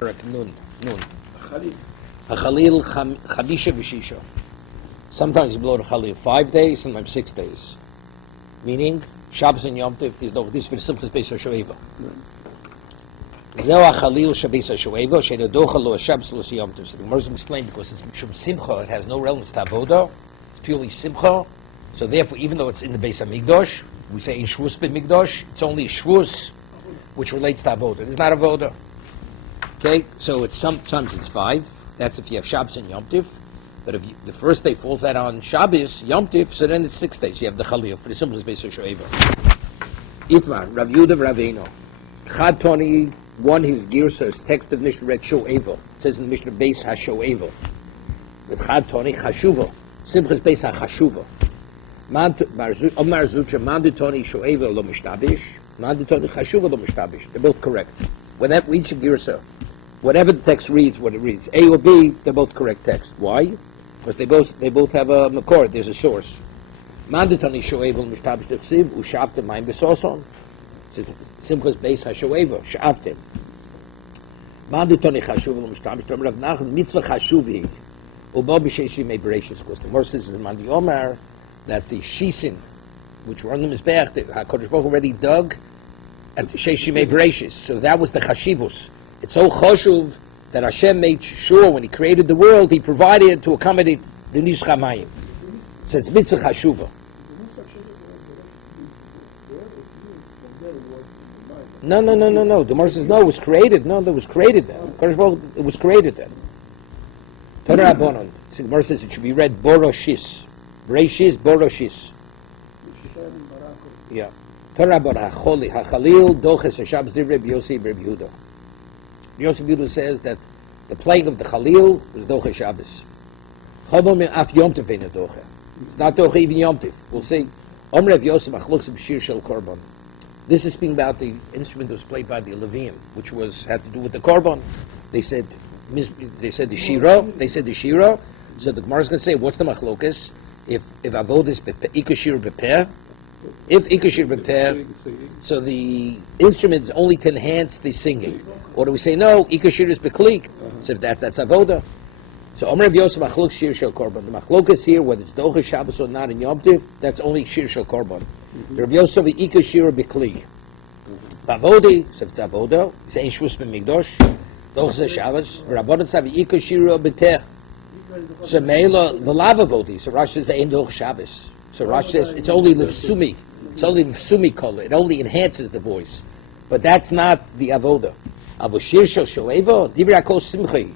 Nun. Khalil Chamisha Vishisha. Sometimes you blow the Khalil 5 days, sometimes 6 days. Meaning, Shabbos and Yom Tov, there's no this for the Simchas Beis HaShoeva. Zeh Khalil Shabbos HaShoeva, She'eino docha lo Shabbos lo Yom Tov. So the Gemara explained because it's Mishum Simcha, it has no relevance to Avodah. It's purely Simcha. So therefore, even though it's in the Beis HaMikdash, we say in Shvus B'Mikdash, it's only Shvus which relates to Avodah. It's not Avodah. Okay, so it's sometimes it's 5. That's if you have Shabbos and Yom Tov. But if the first day falls out on Shabbos, Yom Tov, so then it's 6 days. You have the Chalil for the Simchas Beis HaShoeva. Itmar, Rav Yehuda Ravino. Chad Toni, one his Girsa, text of Mishnah read Sho'evo. It says in the Mishnah Beis HaSho'evo. With Chad Toni, Chashuva. Simchas Beis HaChashuva. Omar Zucha, Mandu Toni Sho'evo lo Mishtabish. Mandu Toni Chashuva lo Mishtabish. They're both correct. Whenever each Girsa, whatever the text reads, what it reads, A or B, they're both correct text. Why? Because they both have a makor. There's a source. Mandatoni shoevel mishtabish tefsiv ushavtem ma'im besoson. It says Simchas Beis HaShoeva shavtem. Mandatoni chashuvel mishtabish. Rav Nachman mitzvah chashuvi ubo b'sheishi mei bereishis. Because the Gemara says in Mandi Omer that the shisin, which were on the mizbeach, the Hakadosh Baruch Hu already dug at sheishi mei bereishis. So that was the chashivus. It's so choshuv that Hashem made sure when He created the world, He provided to accommodate the Nish Chamayim. So it's mitzvah chashuva. No. The Gemara says no, it was created. No, it was created then. It was created then. Torah Rabbanon. The Gemara says it should be read Boroshis. Breishis, Boroshis. Yeah. Torah Rabbanon. Hachalil doches Hashab's divrei B'Yossi Rabbi Yehuda. Yosef Yehuda says that the plague of the Chalil was Doche Shabbos. Af Yom Tov ain't Doche. It's not Doche even Yom Tov. We'll see. Omrev Yosef Achluksim Shir Shel Korban. This is speaking about the instrument that was played by the Leviim, which had to do with the Korban. They said the Shira. So the Gemara is going to say, what's the Machlokas? If Avod is Ikashir Bepeh, if Ikashir Bepeh, so the instrument is only to enhance the singing. Or do we say, no, Ikashir is Beklik? So if that's Avoda. So Omer Rav Yosef Machlok Shir Shel Korban. The Machlokas here, whether it's Doche Shabbos or not in Yom Tov, that's only Shir Shel Korban. The Rav Yosef Ikashir Beklik. Bavodi, so if it's Avoda, it's Ein Shvus B'Mikdash, Doche Shabbos, Rabbanon Savi Ikashir Betech. So Meila V'Lav Avodi. So Rashi says Ein Doche Shabbos. So Rashi says it's only Levsumi. It's only Levsumi color. It only enhances the voice. But that's not the Avoda. Avoshir Shel Shoevo, Divrei HaKol Simchi.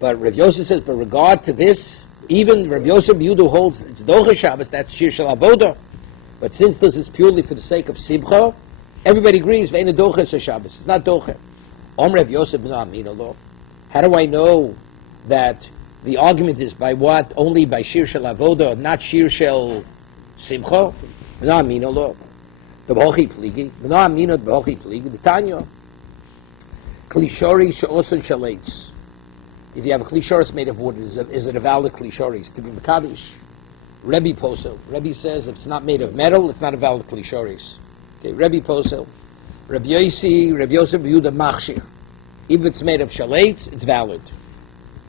But Rav Yosef says, but regard to this, even Rav Yosef Yehuda holds it's Doche Shabbos, that's Shir Shel Avoda. But since this is purely for the sake of Simcha, everybody agrees, Ve'ena Doche Shel Shabbos. It's not Doche. Om Rav Yosef no Amina lo. How do I know that the argument is by what? Only by Shir Shel Avoda, not Shir Shel Simcha? No Amina lo. The B'hochi Pligi. No Amina the B'hochi Pligi. The Tanya. Klishori she'oson shalates. If you have a klishoris made of wood, is it a valid klishoris to be mekadosh? Rebbe Posel. Rebbe says if it's not made of metal, it's not a valid klishoris. Okay, Rebbe Posel. Rabbi Yosef Yehuda machshir. If it's made of shalates, it's valid.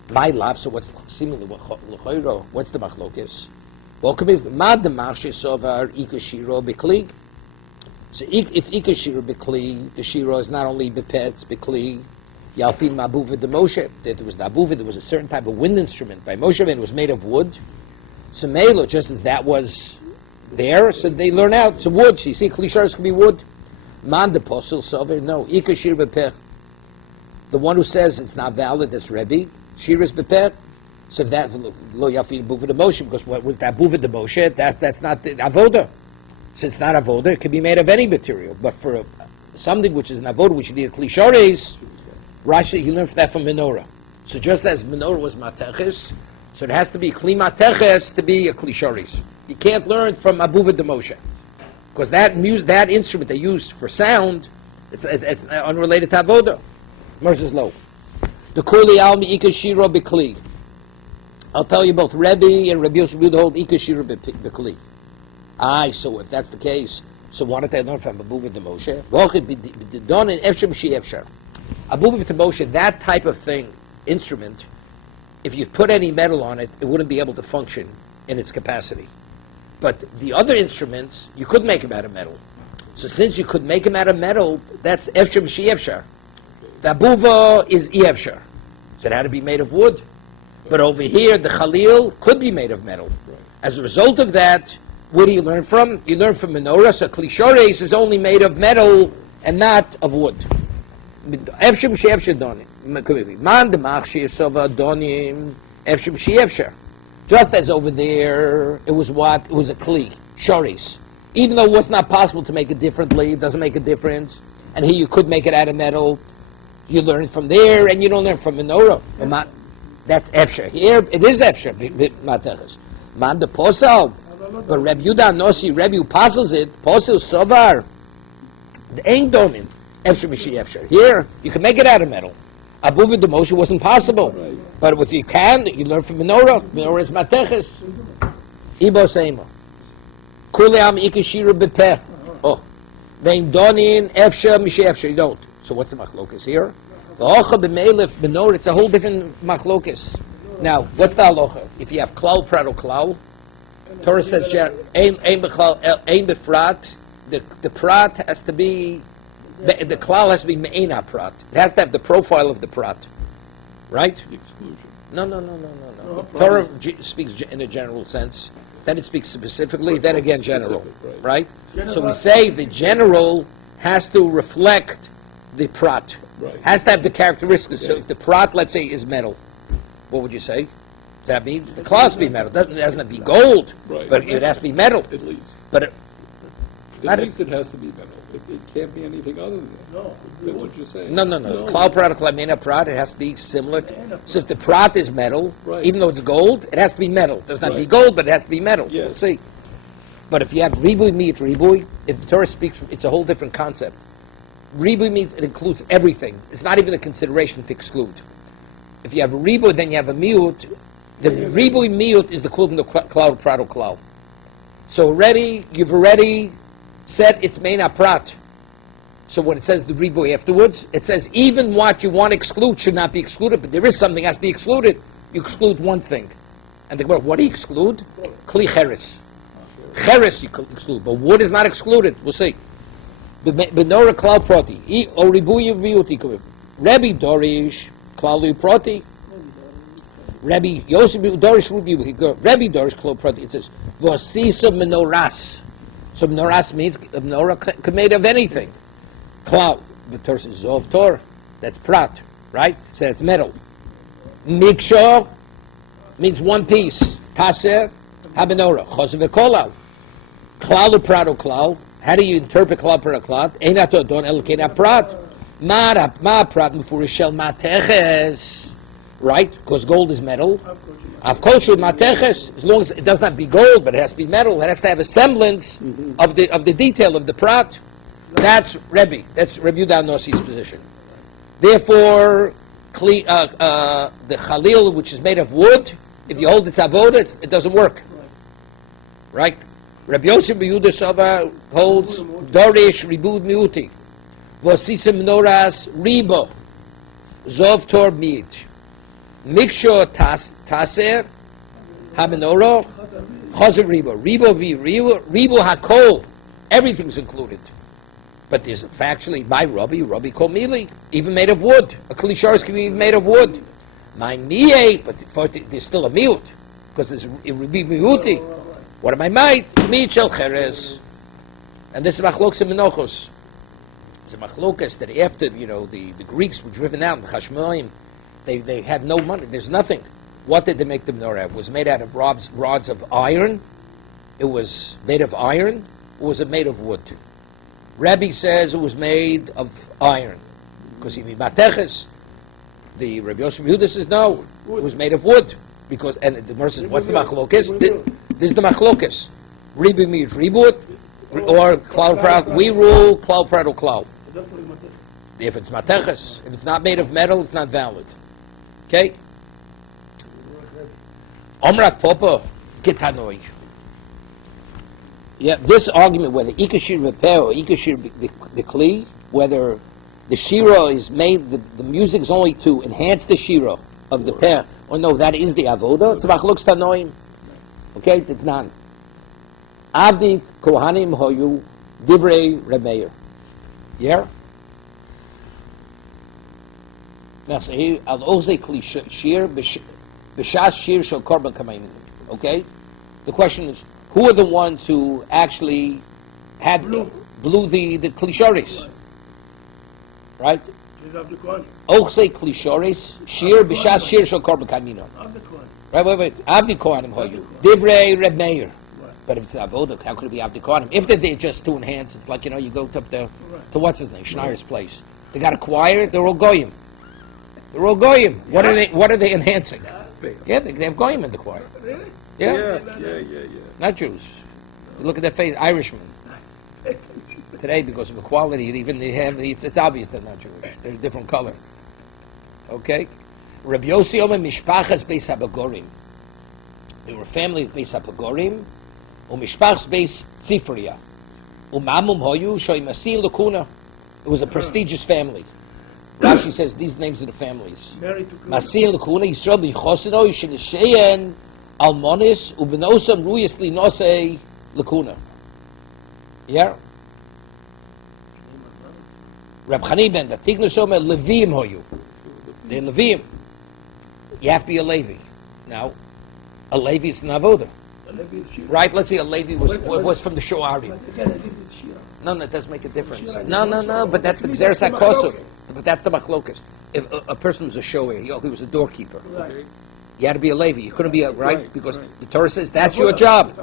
My lab. So what's seemingly what's the machlokes? Welcome if mad the machshir sovar ikashiro beklig. So if ikashiro bekli, the shiro is not only bepetz bekli, yalfin mabuva de Moshe. That there was nabuva, there was a certain type of wind instrument by Moshe, and it was made of wood. So melo, just as that was there, so they learn out. So wood. So you see, klisharis can be wood. Man de posel sover. No, ikashir bepech. The one who says it's not valid, that's Rebbe. Shir is bepech. So that lo yalfin mabuva de Moshe, because what was that mabuva de Moshe? That's not the avoda. Since it's not avoda, it can be made of any material. But for something which is an avoda, which you need a klisharis, Rashi, you learn that from menorah. So just as menorah was mateches, so it has to be kli mateches to be a klisharis. You can't learn from abuva de Moshe, because that instrument they used for sound, it's unrelated to avoda. Mercer's low. The kuli almi ikashiro bekli. I'll tell you both Rebbe and Rabbi Yosef Yehuda hold ikashiro bekli. Aye, so if that's the case, so why don't they learn from Abuva de Moshe? Abuba v'tamosha, that type of thing, instrument, if you put any metal on it, it wouldn't be able to function in its capacity. But the other instruments, you could make them out of metal. So since you could make them out of metal, that's efshar m'shi-efshar. The abuva is efshar. So it had to be made of wood. But over here, the chalil could be made of metal. As a result of that, where do you learn from? You learn from menorah. So klishores is only made of metal and not of wood. Efshar m'shi-efshar donim. Man demachshir sova donim efshar m'shi-efshar. Just as over there, it was what? It was a kli, shores. Even though it was not possible to make it differently, it doesn't make a difference. And here you could make it out of metal. You learn from there, and you don't learn from menorah. That's efshar. Here, it is efshar. Man de posel. But Reb Yudah Nosi, Reb Yu passes it. Posel sovar. The ain't donim. Efshar mishi efshar. Here, you can make it out of metal. Abuva demosha wasn't possible. Right. But if you can, you learn from menorah. Menorah is mateches. Ibo seimo. Kuleam ikashira bepeh. Oh. Vein donin efshar mishi efshar. You don't. So what's the machlokas here? The halacha b'meilif menorah, it's a whole different machlokas. Now, what's the halacha? If you have klal prat or klal, Torah says ein befrat. The prat has to be, the klal has to be me'ena prat. It has to have the profile of the prat, right? The exclusion. No. Torah speaks in a general sense. Then it speaks specifically. Then again, general, right? So we say the general has to reflect the prat. Right. Has to have the characteristics. So if the prat, let's say, is metal, what would you say? That means the klal has to be metal. It doesn't have to be gold, but it has to be metal. At least. But it has to be metal. It can't be anything other than that. No. That's what you're saying. No. Klal prat or klamena prat, it has to be similar. So if the prat is metal, even though it's gold, it has to be metal. It does not be gold, but it has to be metal. Yes. We'll see. But if you have ribui meat, ribui, if the Torah speaks, it's a whole different concept. Ribui means it includes everything. It's not even a consideration to exclude. If you have a ribui, then you have a miut. The ribui miut is the equivalent of klal prat or klal. So you've already said it's meina prat. So when it says the ribui afterwards, it says even what you want to exclude should not be excluded, but there is something that has to be excluded. You exclude one thing. And the what do you exclude? Kli cheres. Cheres you exclude, but wood is not excluded. We'll see. Benora klal proti. O ribuyi viuti. Rabbi Dorish klal proti. Rabbi Yosef Dorish Rubi. Rabbi Dorish klal proti. It says vosisa menoras. So menoras means a menorah can made of anything. Klal. The Torah says zov Torah. That's prat, right? So it's metal. Miksho means one piece. Taser habenorah. Chosev v'kolal. Klal prat o klal. How do you interpret klal prat klal? Einato don elkena prat. Ma prat mufurishel mateches. Right? Because gold is metal. Of course, mateches. As long as it does not be gold, but it has to be metal, it has to have a semblance of the detail of the prat. That's Rebbe. That's Rebbe Yudah Nosi's position. Therefore, the chalil, which is made of wood, if you hold its avoda, it doesn't work. Right? Rabbi Yosef Yehuda Saba holds Dorish Ribud Miuti. Vosisim Noras Ribo. Zov Tor Miit. Miksho Taser Hamenoro Choser Ribo. Ribo Hakol. Everything's included. But there's factually my Rabbi Komili, even made of wood. A klishars can be made of wood. My Miye, but there's still a miut, because it would be miuti. What am I might? Michel Cheres. And this is machlokas and menochos. It's a machlokas that after, the Greeks were driven out, the Chashmoim, they had no money, there's nothing. What did they make the menorah? It was made out of rods of iron. It was made of iron, or was it made of wood? Rabbi says it was made of iron, because he mateches. The Rabbi Yosef Yehuda says no, it was made of wood, because and the Gemara says what's the machlokas? This is the machlokas. Ribu means ribut or klal prat. We rule klal prat or klal. If it's mateches, if it's not made of metal, it's not valid. Okay. Omrat Popa Gitanoi. Yeah, this argument whether ikashir repair or ikashir the kli, whether the shira is made, the music is only to enhance the shira of the pair. Or no, that is the avoda. It's machlokes tanoim. Okay, it's none. Avdi kohanim hoyu divrei Reb Meir. Yeah? Now, so here, al ozei kli shir, b'shas shir shel korban kamayim. Okay? The question is, who are the ones who actually had blew the klishoris? Right? Ozei klishoris, shir, b'shas shir shel korban kamayim. Right, wait. Avdi kohanim hoyu divrei Reb Meir. But if it's avoda, how could it be Avdi Kohanim? If they're just to enhance, it's like, you go up there to what's his name, Schneier's place. They got a choir, they're all goyim. They're all goyim. What are they enhancing? Yeah, they have goyim in the choir. Really? Yeah. Yeah. Not Jews. You look at their face, Irishmen. Today, because of equality, even they have, it's obvious they're not Jewish. They're a different color. Okay? Rabbi Yossi Omer Mishpachas Beis HaBagorim. They were a family of Beis HaBagorim. Umishpachs Beis Tzifria. Umamum Hoyu Shoimasi Lakuna. It was a prestigious family. Rashi says these names of the families. Masi Lakuna Yisrael B'Chosino Yishenisheyen Almonis Ubenosam Ruyas Linose Lakuna. Yeah. Reb Chani ben Datigna Shomer Levim Hoyu. They're Levim. You have to be a Levi. Now, a Levi is an avoda. Right, let's say a Levi was from the Shoarim. No, that doesn't make a difference. No, but that's the Xeris HaKosov. But that's the machlokas. If a person was a shoer, he was a doorkeeper. You had to be a Levi. You couldn't be because the Torah says that's your job.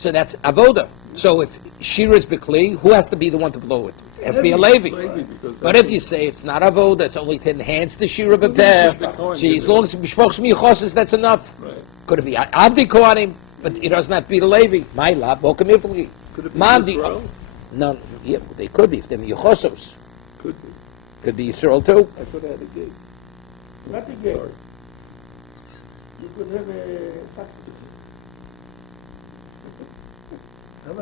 So that's avoda. So if Shira is Bekli, who has to be the one to blow it? It has to be a Levi. But if you say it's not avoda, it's only to enhance the Shira B'Peh. See, as long as Mishpochs Miyuchoses, that's enough. Could it be Avdi Kohanim? But it doesn't have to be the Levi. My lab, Bokem Ifli. Could it be Yisrael? No, yeah, they could be if they're Miyuchosos. Could be. Could be Yisrael too. I thought I had a gate. Not a gate. You could have a substitute. Don't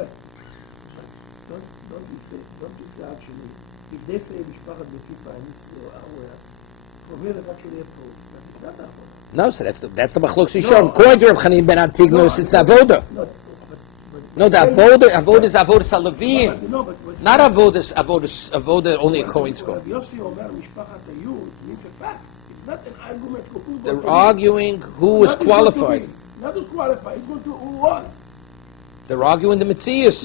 be say actually, if they say Mishpachat Befipa and for me that's actually a proof. But it's not that. No, so that's the machlok Yishon. According to Reb Chanin ben Antignos, it's avoda. No, the avoda is avoda salavim. Not avoda only a Kohen's go. They're arguing who was qualified. Not who's qualified, it's going to who was. They're arguing the Metzius.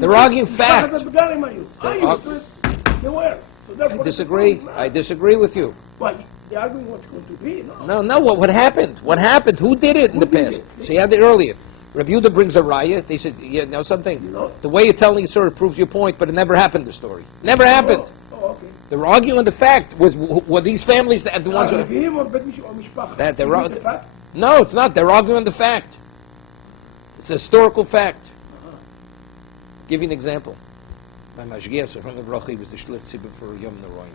They're arguing fact. They were. I disagree with you. Why? They're arguing what's going to be, No, what happened? What happened? Who did it in the past? So you had it earlier. Rav Yehuda brings a raya. They said, something. The way you're telling it sort of proves your point, but it never happened, the story. Never happened. Okay. They're arguing the fact. Were these families the ones that they're arguing? No, it's not. They're arguing the fact. It's a historical fact. Give you an example. My mashgiach from the Bracha was the shliach tzibur for Yom Neroim.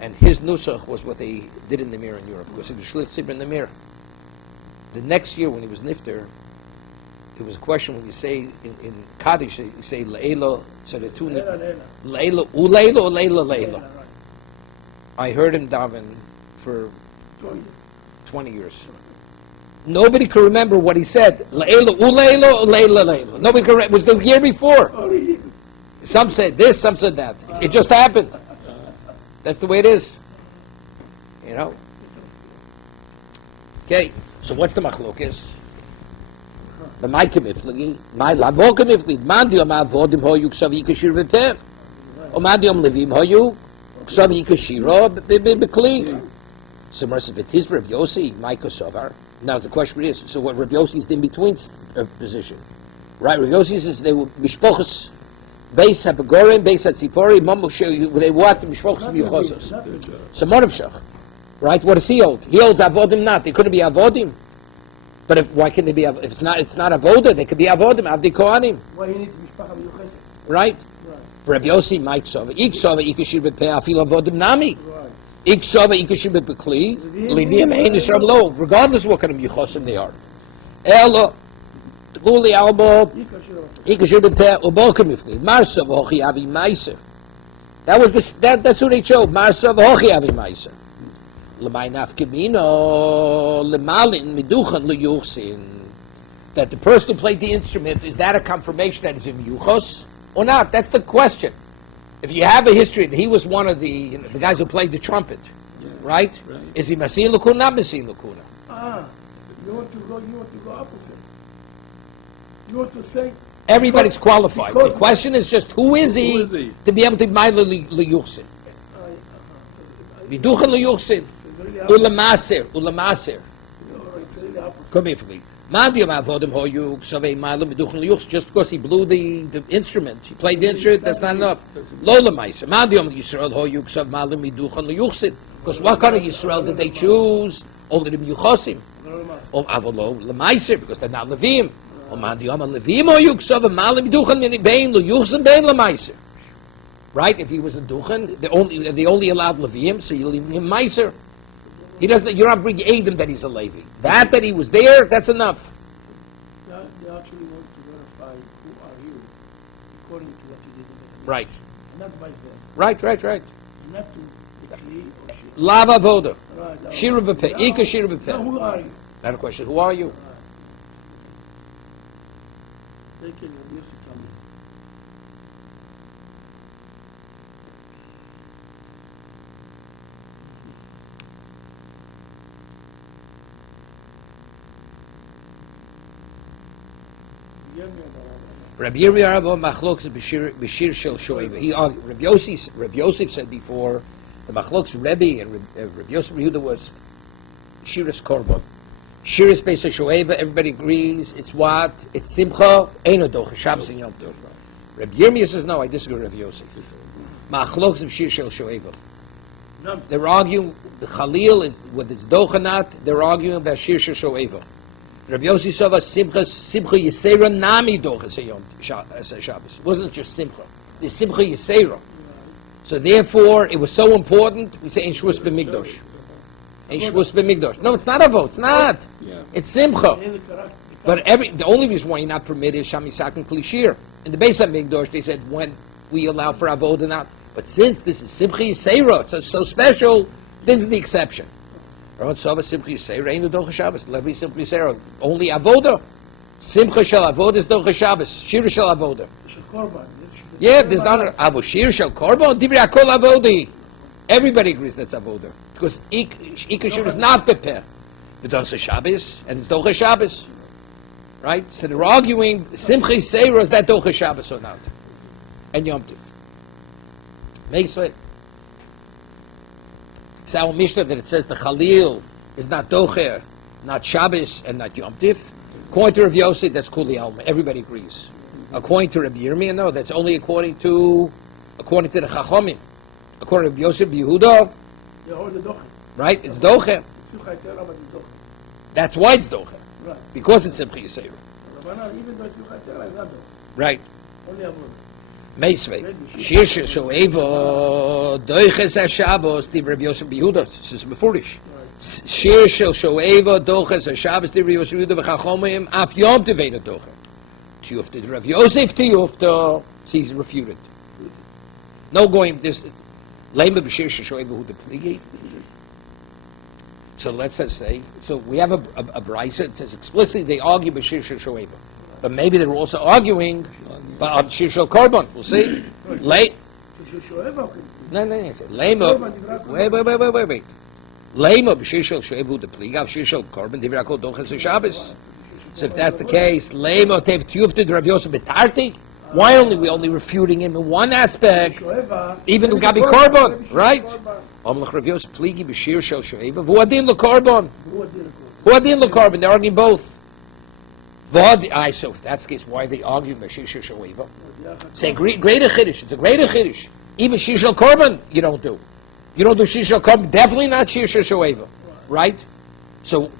And his nusach was what they did in the mirror in Europe, because he was shliach tzibur in the mirror. The next year when he was nifter, it was a question when you say in Kaddish, you say Le'ela, so the two Le'ela, U'Le'ela or Le'ela Le'ela. I heard him daven for 20 years. Nobody could remember what he said. Le'ela, U'Le'ela or Le'ela Le'ela. Nobody could remember. It was the year before. Some said this, some said that. It just happened. That's the way it is. Okay, so what's the machlokas? The my kemifli, my lavo kemifli, mandiom avodim hoyu ksavi kashir v'peh, or mandiom levim hoyu ksavi kashiro b'kli. So Mercy B'Tiz Rav Yossi, my kosovar. Now the question is, so what Rav Yossi's in between position, right? Rav Yossi says they were mishpochas. Beis HaBagorim, Beis HaTzipori, they what? Mishpochas Miyuchosos. So Moravshach. Right? What does he hold? He holds Avodim not. They couldn't be Avodim. But why can they be? If it's not Avodah, they could be Avodim, Avdi Kohanim. Why he needs Mishpacha Miyuchosos? Right? Rabbi Yossi, Mike Sova. Ik Sova, Ikashir B'Peh, Afil Avodim Nami. Ik Sova, Ikashir B'Pekli, Livim Ein Yisrael Lo. Regardless of what kind of Miyuchosim they are. Elo, Tguli Albo, Ikashir B'Peh, Ubokim Ifni. Marsa V'Hochi Avi Meiser. That's who they chose. Marsa v'hochi avi ma'aser. L'may nafkemino l'malin miduchan l'yuchsin. That the person who played the instrument, is that a confirmation that he's in yuchos or not? That's the question. If you have a history that he was one of the guys who played the trumpet, right? Is he masin l'kuna, not masin l'kuna? You want to go opposite. You want to say everybody's qualified. The question is just who is he to be able to be ma'ila l'yuchsin? Miduchan l'yuchsin. Ulamaser. Come here for me. Just because he blew the instrument, he played the instrument, that's not enough. Because what kind of Yisrael did they choose? Only the Yuchosim. Because they're not Levim. Right? If he was a Duchen, they only allowed Levim, so you leave him Meiser. He doesn't. You're not bringing Adam that he's a Levi. That he was there, that's enough. They actually want to verify who are you according to what you did in the Right. And not vice versa. Right. Not to decree or shit. Lava voda. Right. Shira b'peh. Ika shira Now b'peh. who are you? Not a question. Who are you? Thank you, Rabbi Yossi Talmud. Rabbi Yirmiyah Machlokes b'shir shel shoeva. He argued. Rabbi Yosef said before the Machlokes Rebbe and Rabbi Yosef Yehuda was shiras korban. Shiras beis shoeva. Everybody agrees. It's what? It's simcha. Eino docha Shabbos and Yom Tov. Rabbi Yirmiyah says no. I disagree with Rabbi Yosef. Machlokes b'shir shel shoeva. They're arguing the Chalil is whether it's docha or not. They're arguing about shir shel shoeva. Rabbi Yossi saw simcha yisera nami dochas Shabbos. It wasn't just simcha. It's simcha yisera. So therefore, it was so important. We say ein shvus b'migdosh. Ein shvus b'migdosh. No, it's not a vote. It's not. It's simcha. But the only reason why you're not permitted is shamisak and klishir. In the base of migdosh, they said when we allow for avod or not. But since this is simcha yisera, it's so special. This is the exception. Only avoda. Simcha shel avoda is docha Shabbos. Shir shel avoda. Yeah, there's not avu shir shel korban. Divrei akol avodi. Everybody agrees that's avoda because ikashir is not prepare. It's docha Shabbos and it's docha Shabbos, right? So they're arguing simcha seira is that docha Shabbos or not, and Yom Tov. Makes it. It's our Mishnah that it says the Chalil is not Docher, not Shabbos, and not Yom Tiv. According to Rabbi Yossi, that's Kuli Alma. Everybody agrees. According to Rabbi Yirmiyah, no, that's only according to the Chachomim. According to Rabbi Yosef Yehuda, right? It's Docher. That's why it's Docher. Because it's Simcha Yisera. Right. Meisvei. Shir shel shoeva doiches haShabbos di Rabbi Yosef Yehuda. This is mefurish. Shir shel shoeva doiches haShabbos di Rabbi Yosef Yehuda v'chachomim af Yom Tov eino docher. Tiyufta Rabbi Yosef tiyufta. He's refuted. No going this. Lema b'shir shel shoeva hu de pligi. So let's just say. So we have a brayso. It says explicitly they argue b'shir shel shoeva. But maybe they were also arguing about Shir Shel Korban. We'll see. Late. No. Lema. Wait. Lema b'Shir Shel Shoevu de Pligav Shir Shel Korban Divrei Akol Dochas Shabbos. So if that's the case, Lema Tev Tiyufted Rav Yosef Betarti. Why we only refuting him in one aspect? Even the Gabi Korban, right? Omlach Rav Yosef Pligi b'Shir Shel Shoevu V'Adin LeKorban. V'Adin LeKorban. They're arguing both. So if that's the case, why are they arguing about Shir Shel Shoeva? Say greater chiddush. It's a greater chiddush. Even Shir Shel Korban, you don't do. You don't do Shir Shel Korban. Definitely not Shir Shel Shoeva, right? So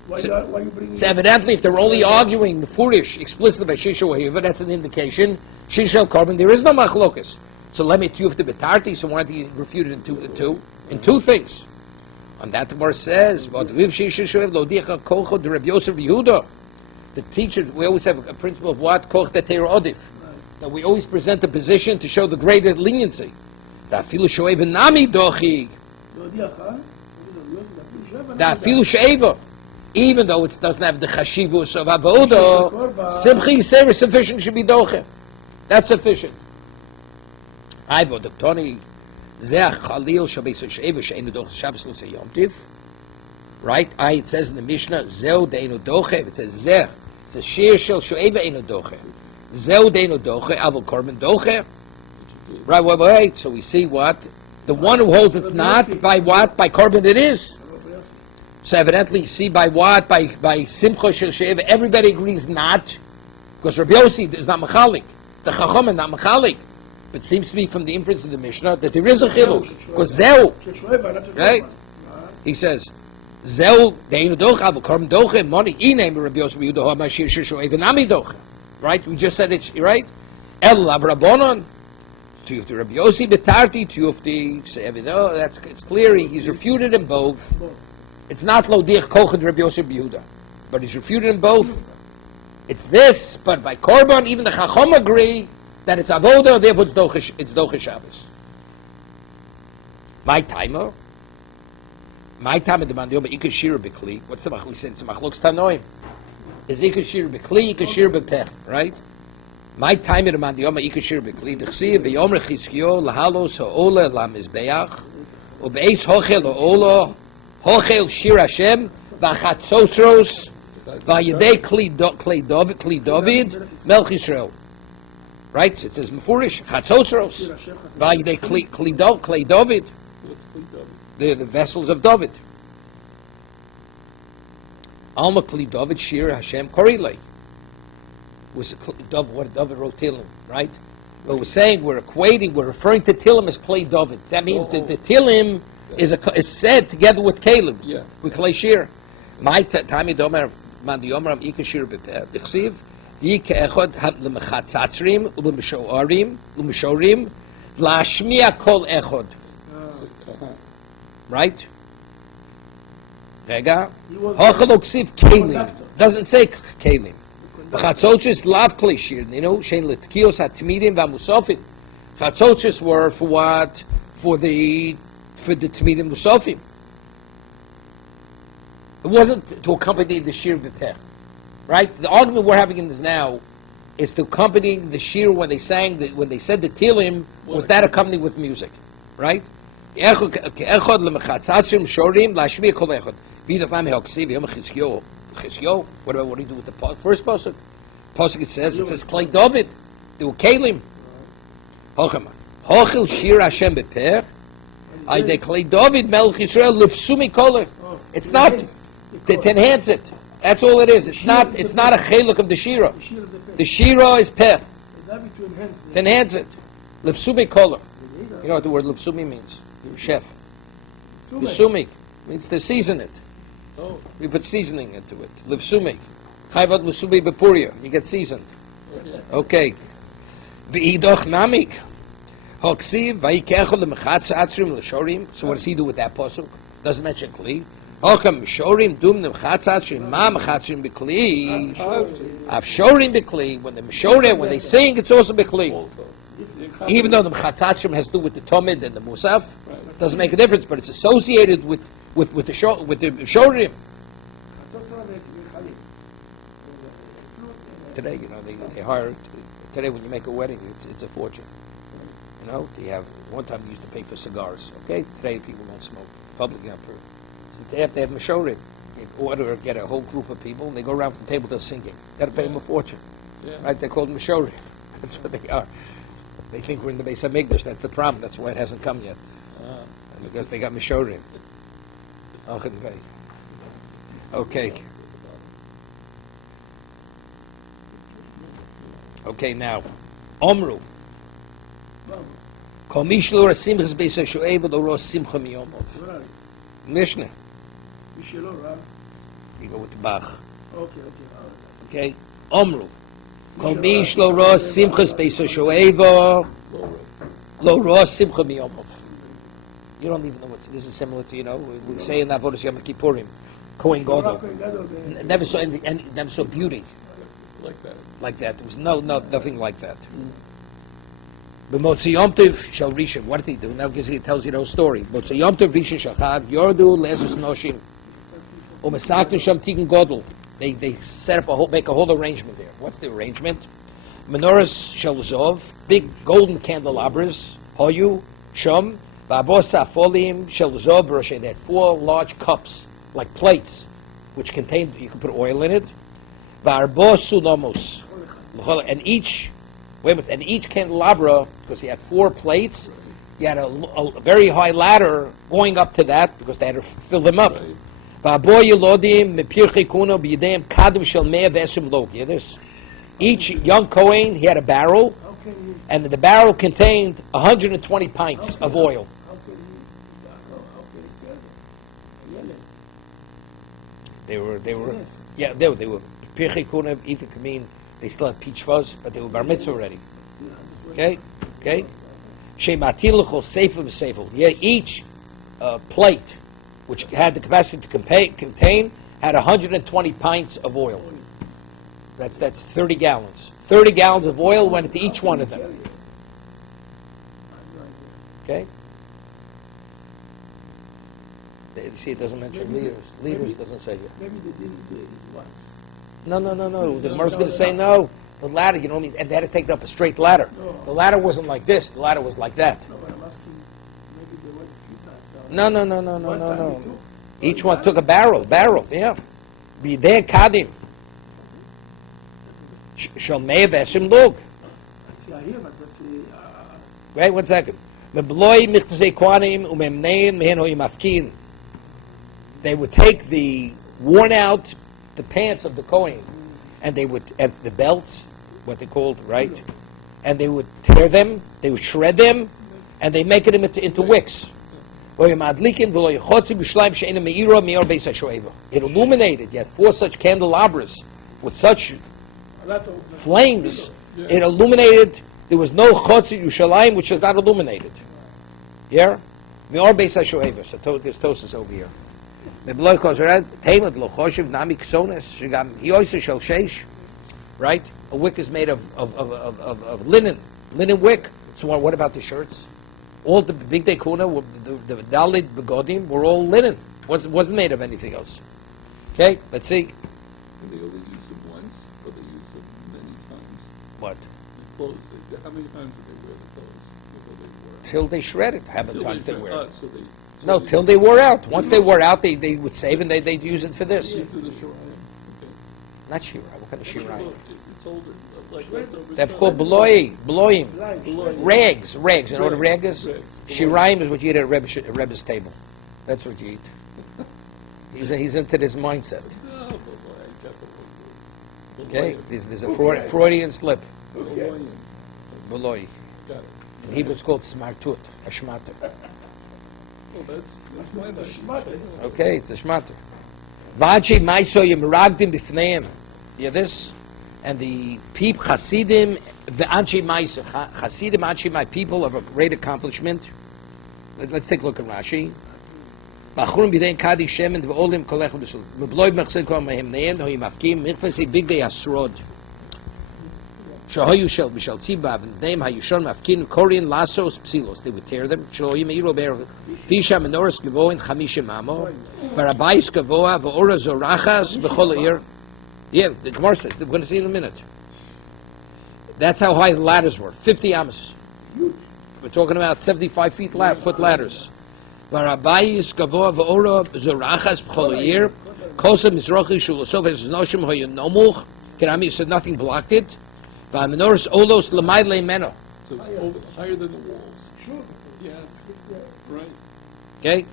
evidently, if they're only arguing the Furish explicitly about Shir Shel Shoeva, that's an indication Shir Shel Korban. There is no machlokas. So let me tiyuf the betarti. So why don't you refute it in two things? And that the Gemara says, "But with Shir Shel Shoeva lo dicha kocho de Rabbi Yosef Yehuda." The teachers, we always have a principle of what? Koch de Teira Odif. That we always present the position to show the greater leniency. Da filu shoeva nami dochi. Da filu shoeva. Even though it doesn't have the chashivus of avoda, simcha yisera is sufficient should be doche. That's sufficient. Ivo the Tony zeh chalil shabes shoeva sheinu doche Shabbos lo yom tiv. Right? It says in the Mishnah zeu deinu doche. It says zeh. It says shir shel shoeva einu doche. Zeu deinu doche avol korban doche. Right? Wait. So we see what the one who holds it's not by what by korban it is. So evidently, see by what? By Simcha Shel Sheva, everybody agrees not, because Rabbi Yossi is not Machalik. The Chacham is not Machalik. But it seems to be from the inference of the Mishnah that there is a Chiluk. Because Zeu, right? He says, Zeu, Deinu Docha, Avukam Docha, Moni, Inam, Rabbi Yossi, Yudoha, Mashir, Sheshoeva, Nami Docha. Right? We just said it, right? El Lavrabonon, Tuyufti, Rabbi Yossi, Betarti, Tuyufti, it's clear, he's refuted in both. It's not Lodich Kolchad Rabbi Yosef Yehuda, but he's refuted in both. It's this, but by Korban, even the Chacham agree that it's Avoda, therefore it's Doche Shabbos. My timer the Mandiyom Ikar Shira B'Kli. What's the Machlok? We said it's a Machlok Tanoim. Is Ikar Shira B'Kli, Ikar Shira B'Pech, right? My timer the Mandiyom Ikar Shira B'Kli. D'chsiv v'yomer Chizkiyo lahalos ha'ola lamizbeach u'beis hochel ha'ola Hochel Shir Hashem, Vachatzosros, Vayedei Kli David, Melch Yisrael. Right? It says Mefurish, Chatzosros, Vayedei Kli David. They're the vessels of David. Alma Kli David Shir Hashem Korilei. Was what David wrote Tilim, right? But we're saying, we're referring to Tilim as Kli David. That means that the Tilim is said together with Caleb. Yeah. With Klei Shir. My Tami Domer Man Yomram Ika Shir B'Chsiv Yika Echod L'Mechatzatzrim L'Mishorim L'Ashmiya Kol Echod. Right? Rega. Hochel Oksiv Kalim. Doesn't say Kalim. Chatzotris Lav Klei Shir. You know, Shein L'Tkios HaTmidim VaMusofim. Chatzotris were for what? For the Tmidim Musafim. It wasn't to accompany the Shir B'Pech. Right? The argument we're having in this now is to accompany the Shir when they said the Tilim, was that accompanied with music. Right? What about what do you do with the first pasuk? Pasuk it says Klei David. They were Kalim. Hochel Shir Hashem B'Pech. Klei David Melch Yisrael Lifsumi Koler. It's not to enhance it. That's all it is. It's not a cheluk of the shira. The shira is peh. To enhance it. Lifsumi Koler. You know what the word Lifsumi means? Chef. Lifsumi means to season it. We put seasoning into it. Lifsumi. Chayvat Lifsumi Bepuria. You get seasoned. Okay. V'idoch Namik. So what does he do with that pasuk? Doesn't mention kli. When they sing, it's also b'kli. Even though the mechatzatzrim has to do with the tomid and the musaf, doesn't make a difference. But it's associated with the shorim. Today, you know, they hire. Today, when you make a wedding, it's a fortune. You know, one time you used to pay for cigars. Okay, today people don't smoke. Public, so they have to have mashorim. You order or get a whole group of people, and they go around the table, they're singing. You got to pay them a fortune, right? They're called mashorim. That's what they are. They think we're in the Beis Hamikdash. That's the problem. That's why it hasn't come yet, because they got mashorim. Okay. Okay, now, Omru. Mishnah. You go with the Bach. Okay. Omru. Kol mishlo ros simchas beiso shoeva lo ros simcha miyomov. You don't even know what this is similar to. You know, we say in Avodas Yom Kippurim, Kohen Gadol. Never saw beauty like that. There was nothing like that. B'motzi Yom Tov shall Rishon. What did he do? Now it tells you the whole story. Motzi Yom Tov Rishon Shachad Yordu Lezus Noshim U'Mesaknu Sham Tikkun Godel. They set up make a whole arrangement there. What's the arrangement? Menorahs shel Zov, big golden candelabras. Hoyu Shom Va'abos Afolim shel Zov B'Roshei. They had 4 large cups, like plates, which contained, you could put oil in it. Va'arbo Sunomos. And each candelabra, because you had 4 plates, you had a very high ladder going up to that, because they had to fill them up. Each young Kohen, he had a barrel, and the barrel contained 120 pints of oil. They were Pirchei Kuna, either could mean they still had peach fuzz, but they were bar mitzvah already. Okay? Yeah, each plate, which had the capacity to contain, had 120 pints of oil. That's 30 gallons. 30 gallons of oil went into each one of them. Okay? You see, it doesn't mention leaders. Leaders doesn't say here. Maybe they didn't do it once. No. The Gemara's going to say no. The ladder, you know, and they had to take up a straight ladder. No. The ladder wasn't like this. The ladder was like that. No, but I'm asking, maybe they went a few times. No. Each one took a barrel, yeah. B'idei kadim. Shalmei v'eshim lug. See, I hear, but Wait 1 second. Mebloi michtazei kohanim umemnein mehen ho'imafkin. They would take the worn out the pants of the Kohen, and they would have the belts, what they called, right? And they would tear them, they would shred them, and they make them into wicks. It illuminated. You had 4 such candelabras with such flames. It illuminated. There was no Chotzi Yerushalayim which was not illuminated. Yeah? Me'or Beis HaShoeva. So there's Tosas over here. Right? A wick is made of linen wick. So what about the shirts? All the big day kuna, the Dalit Begodim were all linen. Wasn't made of anything else. Okay, let's see. And they only use them once, or they use them many times. What? The clothes. How many times did they wear the clothes before they wore it? Till they shred it. How many times they wear it? No, till they wore out. Once they wore out, they would save and they'd use it for this. Into the shirayim. Okay. Not shirayim. What kind of shirayim? It's older. That's called beloyim. Rags. You know what a rag is? Shirayim is what you eat at a Rebbe's table. That's what you eat. He's into this mindset. Okay? There's a Freudian slip. Beloy. In Hebrew it's called smartut, a shmatter. Okay, it's a shmatter. Vachi maiso yemeragdim b'fneim. You hear this? And the people, Hasidim, the Anshi Maisa, Hasidim, Anshi, my people of a great accomplishment. Let's take a look at Rashi. Bachrum b'dein kadi shemen v'olim kolech v'sul. M'bloy b'mechsed kol mehem ne'en ho'im afkim mirfasi big day asrod. Shahoyu shel b'shel tziba v'neim hayushon mafkin korean lasos psilos. They would tear them. Shaloyim eiro be'er fisha menoras gevoin chamishim amo v'rabayis gavoa v'ora zorachas v'chol eir. Yeah, the Gemara says, we're going to see in a minute. That's how high the ladders were, 50 amos. We're talking about 75 foot ladders. V'rabayis gavoa v'ora zorachas b'chol eir kosa mizrochi shulosov es noshim hoya nomuch kerami said nothing blocked it. V'amenoras olos l'may le'meno. So it's higher than the walls. Sure. Yes. Right. Okay?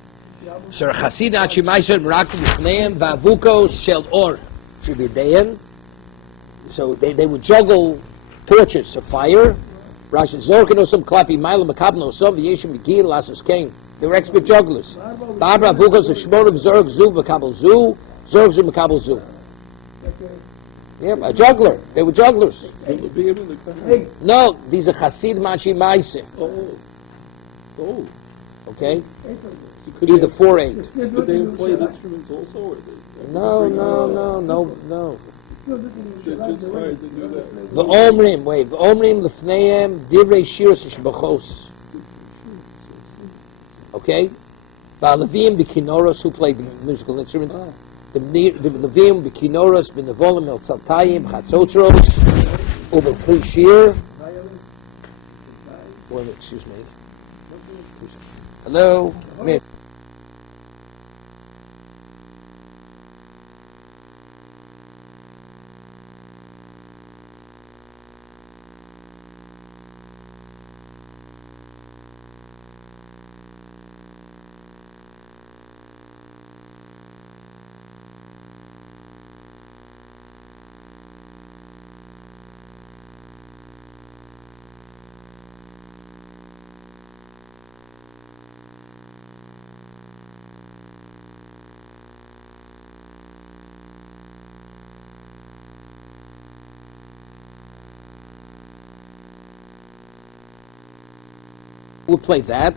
So Chasid Achimaiser Merakim B'fneim V'avukos Shel Or should be dayan. So they would juggle torches of fire. Rashi Zorkin Osam Klapi Maila Makab Osam V'yeshim V'gil Lasus King. They were expert jugglers. Barbara Avukos Shmonim Zorg Zu V'kabel Zu Zorg Zu V'kabel Zu. Yeah, a juggler. They were jugglers. No, these are Chasid Machi Maisim. Oh. Okay? Either 4/8. Did they play instruments also? Or No. still looking in the Just hard to do that. V'omrim, wait, v'omrim lefneim divrei shir shebachos. Okay? V'alevim b'kinoros, who played the musical instrument. The levim b'kinoros b'nevolim el tzaltayim chatzotros u'b'kli shir. Wait, excuse me. Hello? Come We'll play that.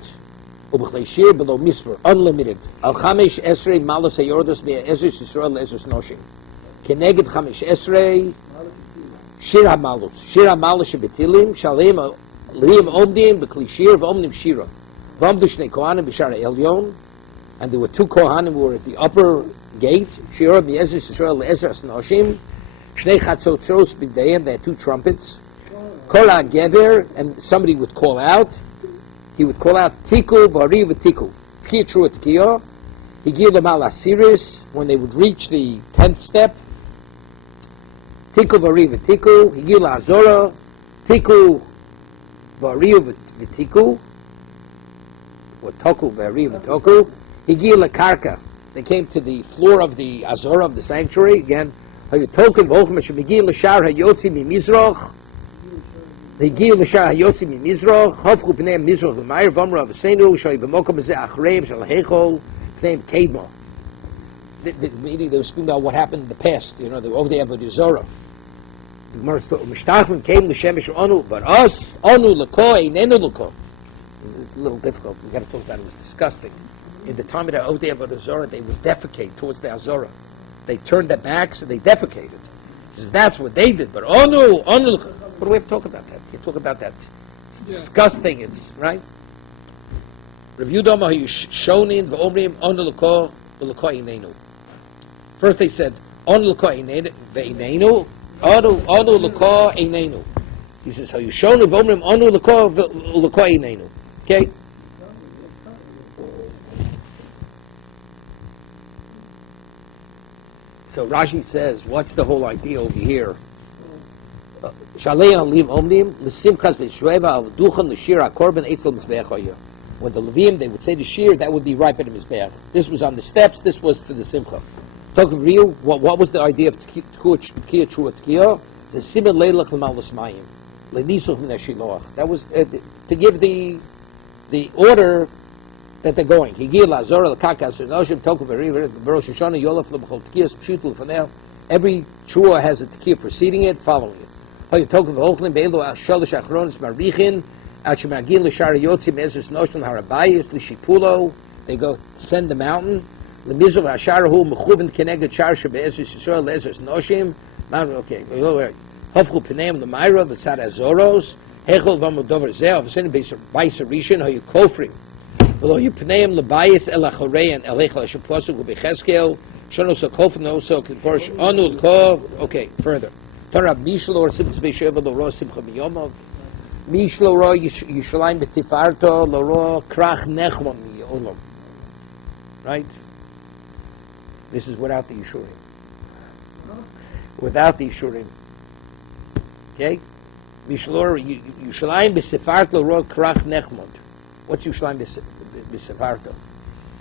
Ubechleishir below misper, unlimited. Al chamesh esrei malos hayordos be'ezos Yisrael le'ezos noshim. Keneged chamesh esrei shir hamalos. Shir hamalos shebetilim shalem liim omdim beklishir v'omdim shira. V'omdu shnei kohanim b'shar ha'elyon. And there were two kohanim who were at the upper gate. Shira be'ezos Yisrael le'ezos noshim. Shnei chatzotzos b'dayim. They had two trumpets. Kol ha'gever, and somebody would call out. He would call out Tiku Bari V'Tiku. Tkiya Trua Tkiya. He gave them al Asiris when they would reach the 10th step. Tiku Bari V'Tiku. He gave la Azora. Tiku Bari V'Tiku. Or Toku Bari V'Toku. He gave la Karka. They came to the floor of the Azora of the sanctuary. Again, Hayatokim V'Ochem Shemigil L'Shar Hayotzi Mimizroch. They give the Shah Hayotzi Mimizroch, Hofku Pnei Mizroch V'Mayr V'Amra V'Seinu, Shai V'Mokom B'Zeh Achreim, Shal Heichol, Pnei Kedma. Meaning they were speaking about what happened in the past, you know, they were over there with the Zorah. The Gemara said, Mishtachim came L'Shemesh Onu, but us, Onu L'Ko, Einenu L'Ko. It's a little difficult, we got to talk about it, it was disgusting. In the time of the over there with the Zorah, they would defecate towards the Azorah. They turned their backs and they defecated. He says, that's what they did, but Onu L'Ko. What do we have to talk about that? You talk about that. It's disgusting, it's, right? Review Doma Shonin V'Omrim On L'Ko L'Ko Einenu. First they said, On L'Ko Einenu, Onu L'Ko Einenu. He says, you Shonin V'Omrim On L'Ko Einenu. Okay? So Rashi says, what's the whole idea over here? When the Levim, they would say the Shir, that would be right by the Mizbeach. This was on the steps, this was for the Simcha. Talk real, what was the idea of Tkiya Trua Tkiya? That was to give the order that they're going. Every Trua has a Tkiya preceding it, following it. They go send the mountain. Okay, Hofchu Pneim the Myra, the Tzad Azoros, Hechol Vamodover Zeh, of Sin Baisa Rishon, how you kofrim. Below you Pneim the Bayis El Achorei and El Hechol Shaposuk will be Cheskel, Shonos Kofim also Kinforsh Onul Kov. Okay, further. Torah Mishlo or Simchas Beisheva Loro Simcha Miyomov. Mishlo Ro Yishalayim B'Tifarto Loro Krach Nechmon Miyolom. Right? This is without the Yishurim. Without the Yishurim. Okay? Mishlo Yishalayim B'Tifarto Loro Krach Nechmon. What's Yishalayim B'Tifarto?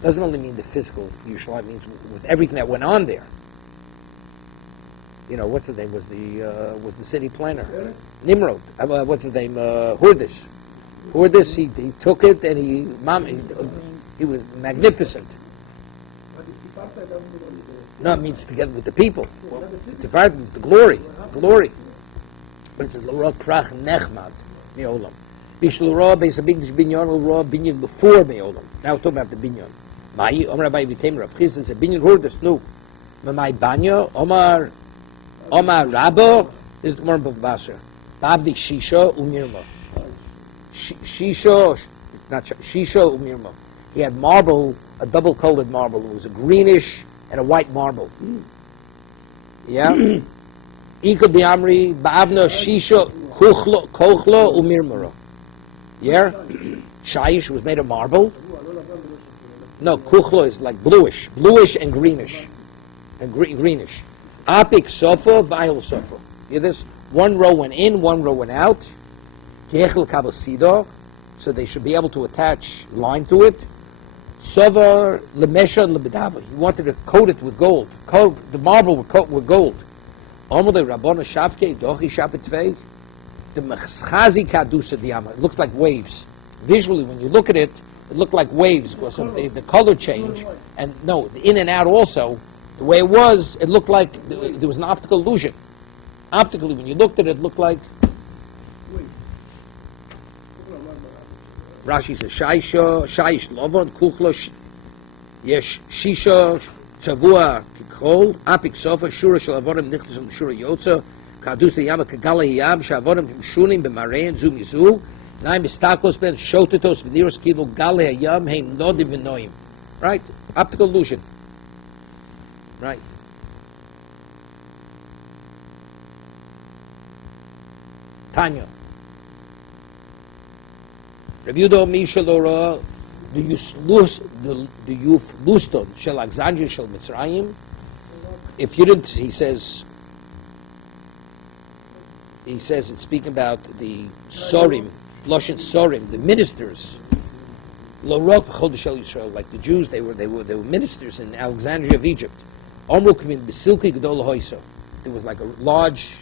Doesn't only mean the physical Yishalayim, means with everything that went on there. You know, what's his name? Was the city planner? Nimrod. What's his name? Hurdis. Hurdis. He took it and he was magnificent. No, it means together with the people. Tiferet means the glory. But it says L'ro Krach Nechmad Me'olam. Bishlo Beis Habikdash Binyan L'ro Binyan before Me'olam. Now we're talking about the Binyan. Mai Omar Rabbi Vitem Rav Chizda said Binyan Hurdis. No. Mamai Banya Omar. Omar Rabo is the Gemara Basra. Babdi Shisha Umirma. Shisha, not Shisha Umirma. He had marble, a double-colored marble. It was a greenish and a white marble. Yeah. Ika Biamri Babna Shisha Kochlo Umirmara. Yeah. Shaish was made of marble. No, Kuchlo is like bluish and greenish, greenish. Apik Sofa, Vihel Sofa. Hear this? One row went in, one row went out. Kiechel Kabasido, so they should be able to attach line to it. Sovar Lemesha Lebedava. He wanted to coat it with gold. Coat the marble with gold. Omode Rabbona Shavke Dochi Shapetvei. The Mechchazi Kadusa Diyama. It looks like waves. Visually, when you look at it, it looked like waves because of the color change. And no, the in and out also. The way it was, it looked like there was an optical illusion. Optically, when you looked at it, it looked like. Rashi says, Shaish Lovon, Kuchlo, Yesh Shisha, Chavua, Kikhol, Apik Sofa, Shura Shalavonim, Nichlis, Shura Yotza, Kadusa Yama, Kagala Yam, Shavonim, Shunim, Bemarein, Zum Yizu, Naim Istakos Ben, Shotetos, Veniros Kilo, Gale Yam, Heim Nodim Venoim. Right? Optical illusion. Right. Tanya. Reviewdo Mishalora, do you luston shel Alexandria shel Mitzrayim? If you didn't, he says it's speaking about the Sorim, Loshen Sorim, the ministers. Lorok Chodesh Yisrael, like the Jews, they were ministers in Alexandria of Egypt. Omru Kavin Basilki Gedol Hoyso. It was like a large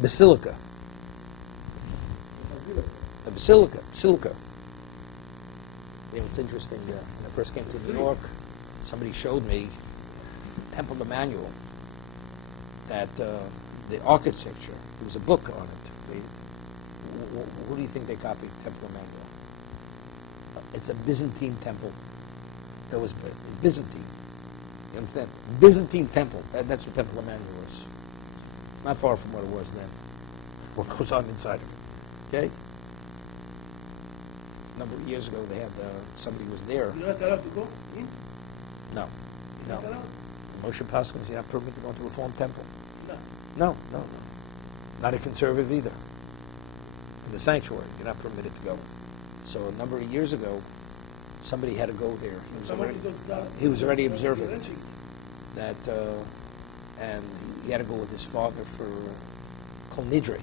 basilica. A basilica. You know, it's interesting. When I first came to New York, somebody showed me Temple Emmanuel. That the architecture. There was a book on it. Who do you think they copied Temple Emmanuel? It's a Byzantine temple. It's Byzantine. You understand? Byzantine temple. That's what Temple Emmanuel was. Not far from what it was then. What goes on inside of it. Okay? A number of years ago, they had somebody was there. You're not allowed to go in? No. You're not allowed? Moshe Paskin, you're not permitted to go into a Reformed temple. No. No. Not a conservative either. In the sanctuary, you're not permitted to go. So a number of years ago, somebody had to go there. He was already observant that, and he had to go with his father for Kol Nidre.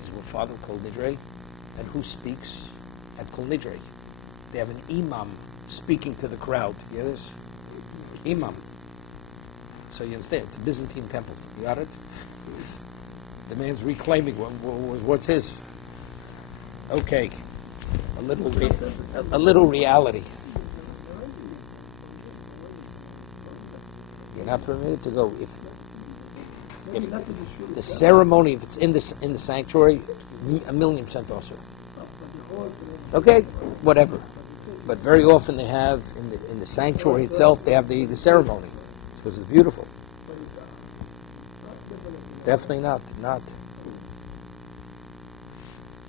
His father Kol Nidre, and who speaks at Kol Nidre? They have an imam speaking to the crowd. Yes, imam. So you understand, it's a Byzantine temple. You got it? The man's reclaiming what's his. Okay. A little reality. You're not permitted to go if the ceremony, if it's in the sanctuary, 1,000,000% also. Okay, whatever. But very often they have in the sanctuary itself, they have the ceremony because it's beautiful. Definitely not.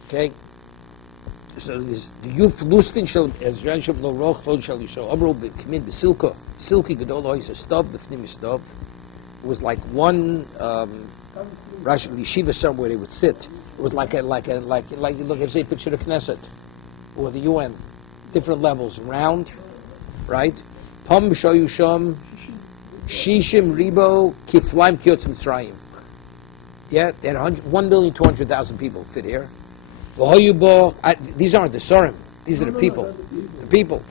Okay. So the youth lustin shall as Ranshab lo roch fod shall yisho abro b'kmin b'silka silky gedol hois a stov b'fnim stov. It was like one Rashi yeshiva somewhere they would sit. It was like you look at say picture the Knesset or the UN, different levels, round, right? Pam b'shoyu sham shishim ribo kiflaim kiyotz Mitzrayim. Yeah, they had 1,200,000 people fit here. These aren't the Sorim. These are the people. The people.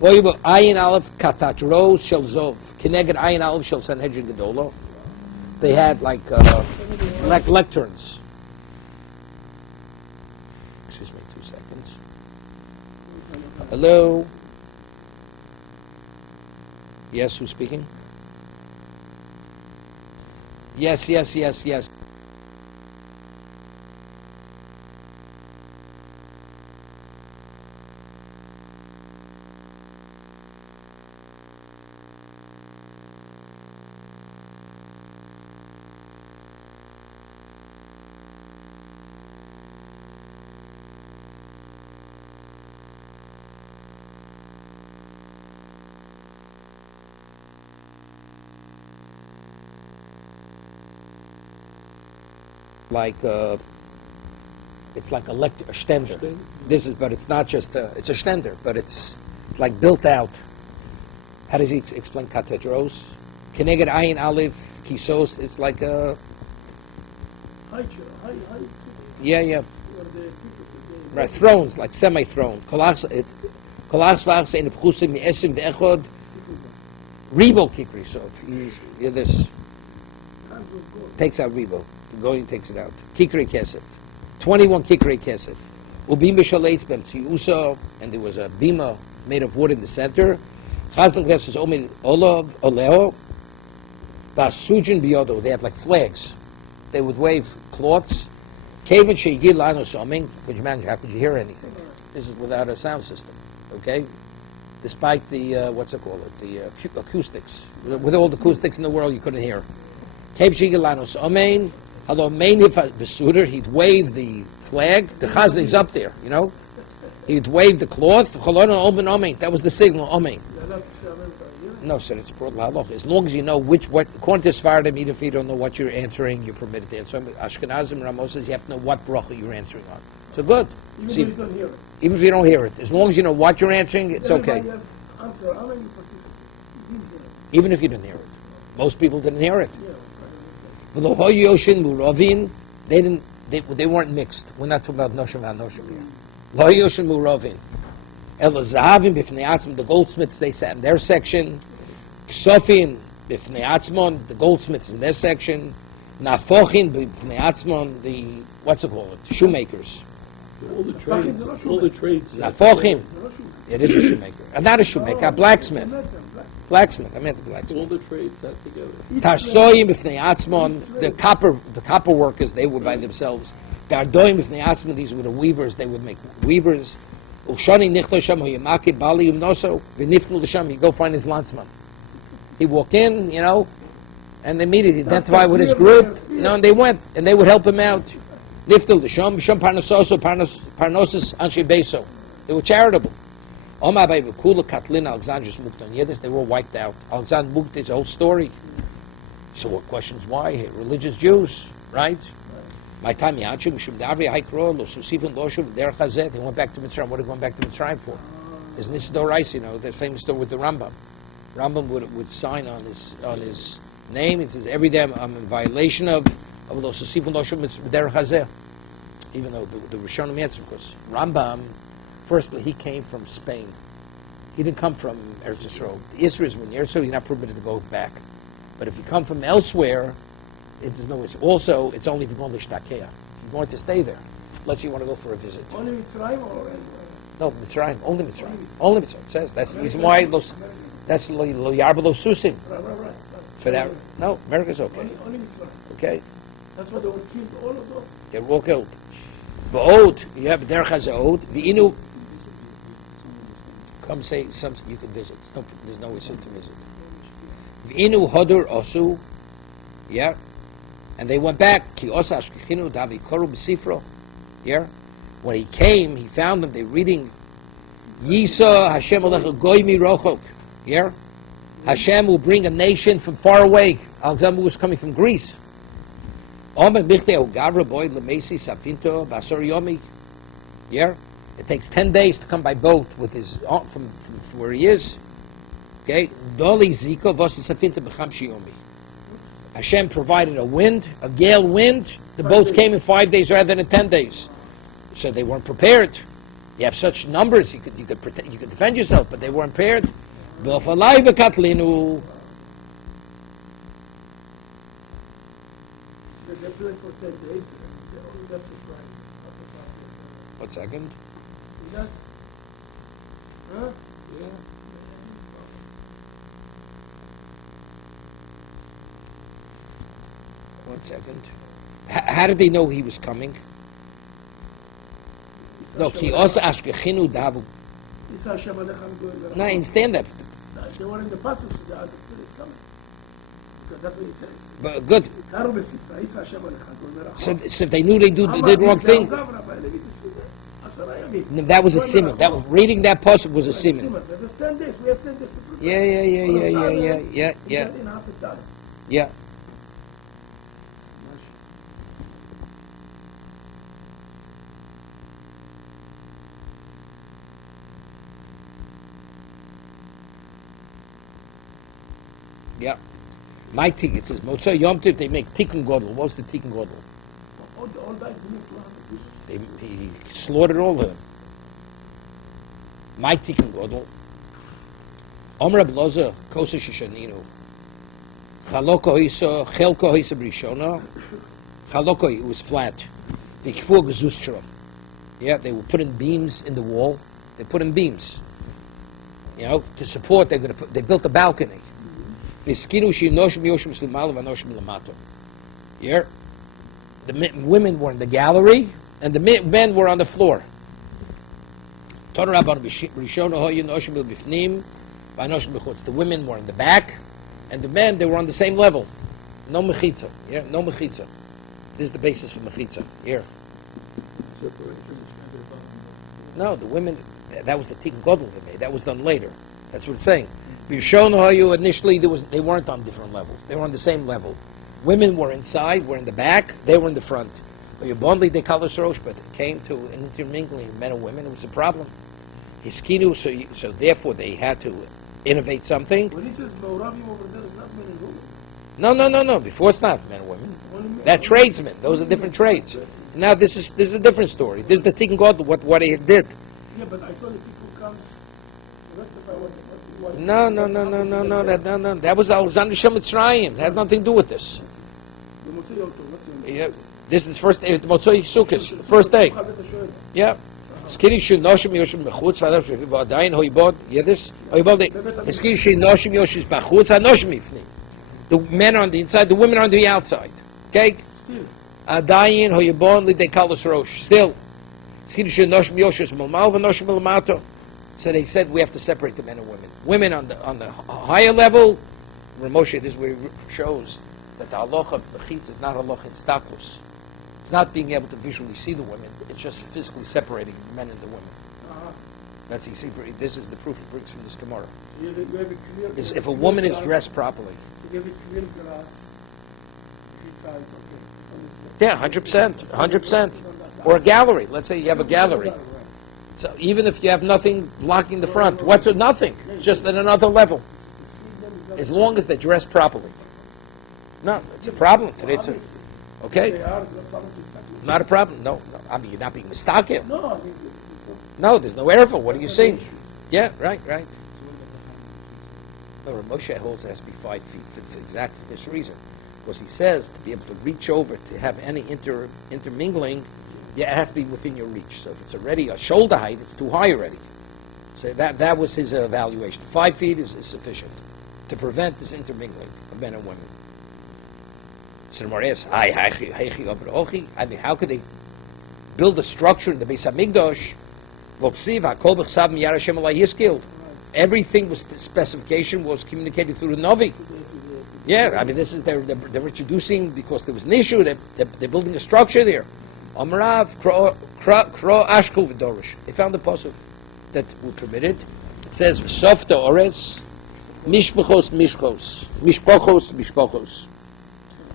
Ayin Aleph Katatro Shel Zov. Kineged Ayin Aleph Shel Sanhedrin Gedolo. They had like lecterns. Excuse me, 2 seconds. Hello. Yes, who's speaking? Yes. like a stender. This is, but it's not just it's a stender, but it's like built out. How does he explain katedros? Keneged ayin aleph kisos. It's like a yeah. Right, thrones, like semi-thrones. Kolachs in the pchusim esim de'echod. Rebo kikri. So if this takes out rebo. The going takes it out. Kikri kesef. 21 kikri kesef. Ubim b'shaleitz b'mtziusa, and there was a bima made of wood in the center. Chazlan glasses omi olav oleo. Vasujin biyodo. They had like flags. They would wave cloths. Kevin sheigid lano soming. Could you imagine? How could you hear anything? This is without a sound system. Okay, despite the what's it called? The acoustics. With all the acoustics in the world, you couldn't hear. Kevin sheigid lano soming. Hello, main if besuder, he'd wave the flag. The chazan's up there, you know. He'd wave the cloth. That was the signal. Omein. No, sir, it's brought halacha. As long as you know what, according to Sfardim, even if you don't know what you're answering, you're permitted to answer. Ashkenazim, Ramos says you have to know what bracha you're answering on. So good. Even if you don't hear it. Even if you don't hear it. As long as you know what you're answering, it's okay. Even if you didn't hear it. Most people didn't hear it. They weren't mixed. We're not talking about Noshim HaNoshim here. Lo Yoshin Muravin. The goldsmiths, they sat in their section. Ksofin, the goldsmiths in their section. Nafochin, the, what's it called? Shoemakers. All the trades. Nafochin. It is a shoemaker. Not a shoemaker, a blacksmith. Blacksmith, I meant the blacksmith. All the trades sat together. Tarsoyim, the copper workers, they were by themselves. Gardoyim, these were the weavers, they would make weavers. You go find his landsman. He walked in, you know, and immediately identify with his group, you know, and they went, and they would help him out. Niftul l'sham, b'sham parnosos anshe beso. They were charitable. They were wiped out. Alexander Mukta is a whole story. So what questions why here? Religious Jews, right? My time they went back to Mitzrayim. What are they going back to Mitzrayim for? There's Nisidor Rice, you know, the famous story with the Rambam. Rambam would sign on his name. It says every day I'm in violation of Lo Susifun Loshim Derech Hazeh. Even though the Rishonim answer, because Rambam, firstly, he came from Spain. He didn't come from Eretz Yisrael. Israel is when you're Eretz, you're not permitted to go back. But if you come from elsewhere, there's no issue. Also, it's only if you're going to Shtakeah. You're going to stay there. Unless you want to go for a visit. Only Mitzrayim or anywhere? No, Mitzrayim. Only Mitzrayim. Only Mitzrayim. It says that's the reason why that's Lo Yarba Lo Susim. Right. For that, no, America's okay. Only Mitzrayim. Okay. That's why they were killed, all of those. They were all killed. V'od, you have Derech HaZod. V'inu, come say something you can visit. No, there's no issue to visit. V'inu Hodur Osu, yeah. And they went back. Ki Osa Ashkechinu Davi Koru B'Sifro, yeah. When he came, he found them. They're reading Yisa Hashem Alecha Goy Mi Rochok, yeah. Hashem will bring a nation from far away. Alexander was coming from Greece. Yeah, it takes 10 days to come by boat with his from where he is. Okay, Hashem provided a wind, a gale wind. The boats came in 5 days rather than 10 days. So they weren't prepared. You have such numbers, you could defend yourself, but they weren't prepared. For 10 days, that's a Friday. 1 second. Huh? Yeah. 1 second. How did they know he was coming? No, he also asked Gechinu Davu. No, I understand that. They were in the passage, they understood it's coming. Because that's what he says. But good. So they knew they did the wrong thing. No, that was a simon. That was reading that passage was a simon. Yeah. Yeah. My tikkun, it says, Motzei Yom Tov, they make tikkun godel. What's the tikkun godel? All that He slaughtered all of them. My tikkun godel. Omer Abloza, Kosa Shishaninu. Chaloko Hisa, Chelko Hisa Brishona. Chaloko, it was flat. They kfur gezustrom. Yeah, they were putting beams in the wall. They put in beams. You know, to support, they built a balcony. Yeah, the women were in the gallery, and the men were on the floor. The women were in the back, and the men, they were on the same level. No mechitza. Yeah, no mechitza. This is the basis for mechitza. Here. No, the women, that was the tikkun godel they made. That was done later. That's what it's saying. Initially, they weren't on different levels. They were on the same level. Women were inside, were in the back, they were in the front. But it came to an intermingling of men and women. It was a problem. So therefore they had to innovate something. When he says Ma'oravim over there, it's not men and women. No. Before it's not men and women. They're tradesmen. Those are different trades. Now this is a different story. This is the tikkun godel, what he did. Yeah, but I thought the people comes rectify what No. That was Alexander Shemitzrayim. It had nothing to do with this. Yeah, this is first day. Motzei Sukkos, first day. Yeah. The men are on the inside, the women are on the outside. Okay? Still. So they said we have to separate the men and women. Women on the higher level, Ramoshe, this is where it shows that the halacha of mechitza is not halacha in stakus. It's not being able to visually see the women, it's just physically separating the men and the women. That's easy. This is the proof he brings from this Gemara. Is if a woman is dressed properly. Yeah, 100%. Or a gallery. Let's say you have a gallery. So even if you have nothing blocking the front, what's it? Nothing. Just at another level. As long as they're dressed properly. No, it's a problem today. Okay? Not a problem. No. I mean, you're not being mistaken. No, there's no error. What are you saying? Yeah, right. No, Moshe holds it has to be 5 feet for exactly this reason. Because he says to be able to reach over, to have any intermingling, yeah, it has to be within your reach. So if it's already a shoulder height, it's too high already. So that was his evaluation. 5 feet is sufficient to prevent this intermingling of men and women. So the Gemara asks, I mean, how could they build a structure in the Beis Hamikdash? Everything was, the specification was communicated through the Navi. Yeah, I mean, this is they're introducing, because there was an issue, they're building a structure there. Amrav, Kro Ashkul V'dorish. They found the pasuk that would permit it. It says, V'softa Ores, Mishpachos, Mishpachos.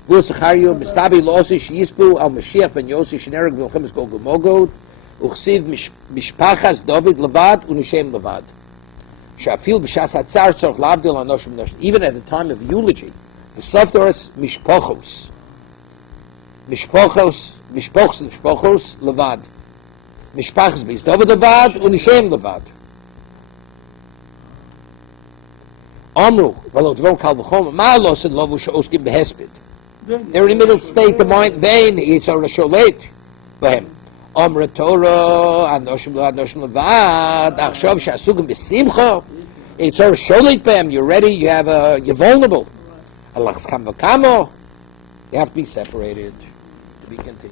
Vil Sechario, Mistabi Losish, Yispu, Al Mashiach Ben Yossi, Shenereg Vilchemes Gog Magog, Uchsiv Mishpachas David Levad, Unishem Levad. Shafil B'shas Hatzar Tzorch Lavdil Anoshim Noshim. Even at the time of eulogy, V'softa Ores, Mishpachos, Levad. Mishpachas Beis David Levad, Unishem Levad. Amru, V'lo Dvom Kal V'chom, Ma Lo Sid Lovu She'oskim Behesped. They're in the middle state of mind, Vein, Yitzhar Rasholet, Behem. Amra Torah, Anoshim Levad, Achshav She'asugim B'simcha, Yitzhar Rasholet Behem, you're ready, you're vulnerable. Allah Cham V'kamo, you have to be separated, to be continued.